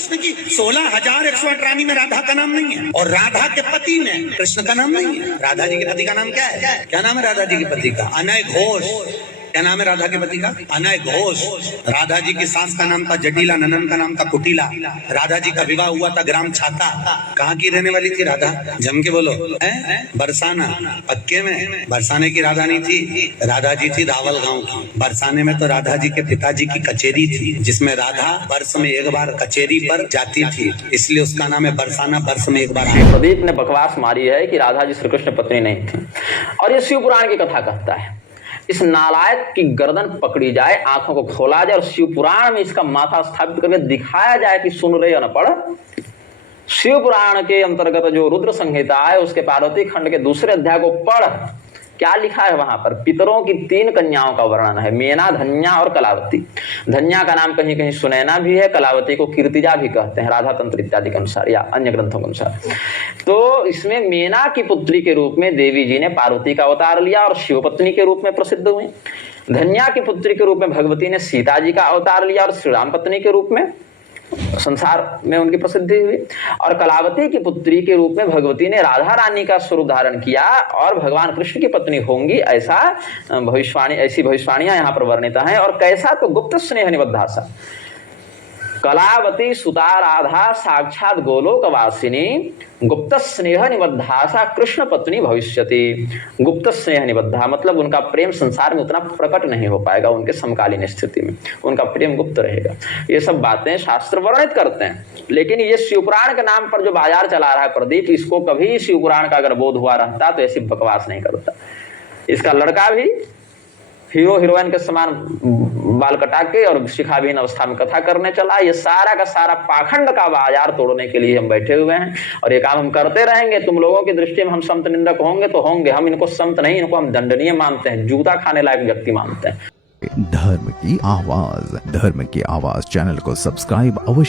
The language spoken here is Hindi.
कृष्ण की 16,108 रानी में राधा का नाम नहीं है, और राधा के पति में कृष्ण का नाम नहीं है। राधा जी के पति का नाम क्या है? क्या नाम है राधा जी के पति का? अनय घोष। क्या नाम है राधा के पति का? अनय घोष। राधा जी की सास का नाम था जटिला, ननन का नाम था कुटिला। राधा जी का विवाह हुआ था ग्राम छाता। कहाँ की रहने वाली थी राधा? जम के बोलो। बरसाना। पक्के में बरसाने की राधा नहीं थी, राधा जी थी रावल गांव की। बरसाने में तो राधा जी के पिताजी की कचेरी थी, जिसमें राधा वर्ष में एक बार कचेरी पर जाती थी, इसलिए उसका नाम है बरसाना। वर्ष में एक बार। प्रदीप ने बकवास मारी है कि राधा जी श्री कृष्ण पत्नी नहीं थी, और ये शिव पुराण की कथा कहता है। इस नालायक की गर्दन पकड़ी जाए, आंखों को खोला जाए और शिव पुराण में इसका माथा स्थापित करके दिखाया जाए कि सुन रहे अनपढ़। शिव पुराण के अंतर्गत जो रुद्र संहिता है उसके पार्वती खंड के दूसरे अध्याय को पढ़, क्या लिखा है वहां पर? पितरों की 3 कन्याओं का वर्णन है, मेना, धन्या और कलावती। धन्या का नाम कहीं कहीं सुनैना भी है, कलावती को कीर्तिजा भी कहते हैं, राधा तंत्र इत्यादि के अनुसार या अन्य ग्रंथों के अनुसार। तो इसमें मेना की पुत्री के रूप में देवी जी ने पार्वती का अवतार लिया और शिवपत्नी के रूप में प्रसिद्ध हुई। धन्या की पुत्री के रूप में भगवती ने सीता जी का अवतार लिया और श्री राम पत्नी के रूप में संसार में उनकी प्रसिद्धि हुई। और कलावती की पुत्री के रूप में भगवती ने राधा रानी का स्वरूप धारण किया और भगवान कृष्ण की पत्नी होंगी, ऐसा भविष्यवाणी, ऐसी भविष्यवाणियां यहाँ पर वर्णित हैं। और कैसा? तो गुप्त स्नेह निबद्धासा। कलावती सुता राधा साक्षात गोलोकवासिनी, गुप्त स्नेह निबद्धासा कृष्ण पत्नी भविष्यति। गुप्त स्नेह निबद्धा मतलब उनका प्रेम संसार में उतना प्रकट नहीं हो पाएगा, उनके समकालीन स्थिति में उनका प्रेम गुप्त रहेगा। ये सब बातें शास्त्र वर्णित करते हैं, लेकिन ये शिवपुराण के नाम पर जो बाजार चला रहा है प्रदीप, इसको कभी शिवपुराण का अगर बोध हुआ रहता तो ऐसी बकवास नहीं करता। इसका लड़का भी हीरो हीरोइन के समान बाल कटा के और शिखाविहीन अवस्था में कथा करने चला। ये सारा का सारा पाखंड का बाजार तोड़ने के लिए हम बैठे हुए हैं, और ये काम हम करते रहेंगे। तुम लोगों की दृष्टि में हम संत निंदक होंगे तो होंगे, हम इनको संत नहीं, इनको हम दंडनीय मानते हैं, जूता खाने लायक व्यक्ति मानते हैं। धर्म की आवाज चैनल को सब्सक्राइब अवश्य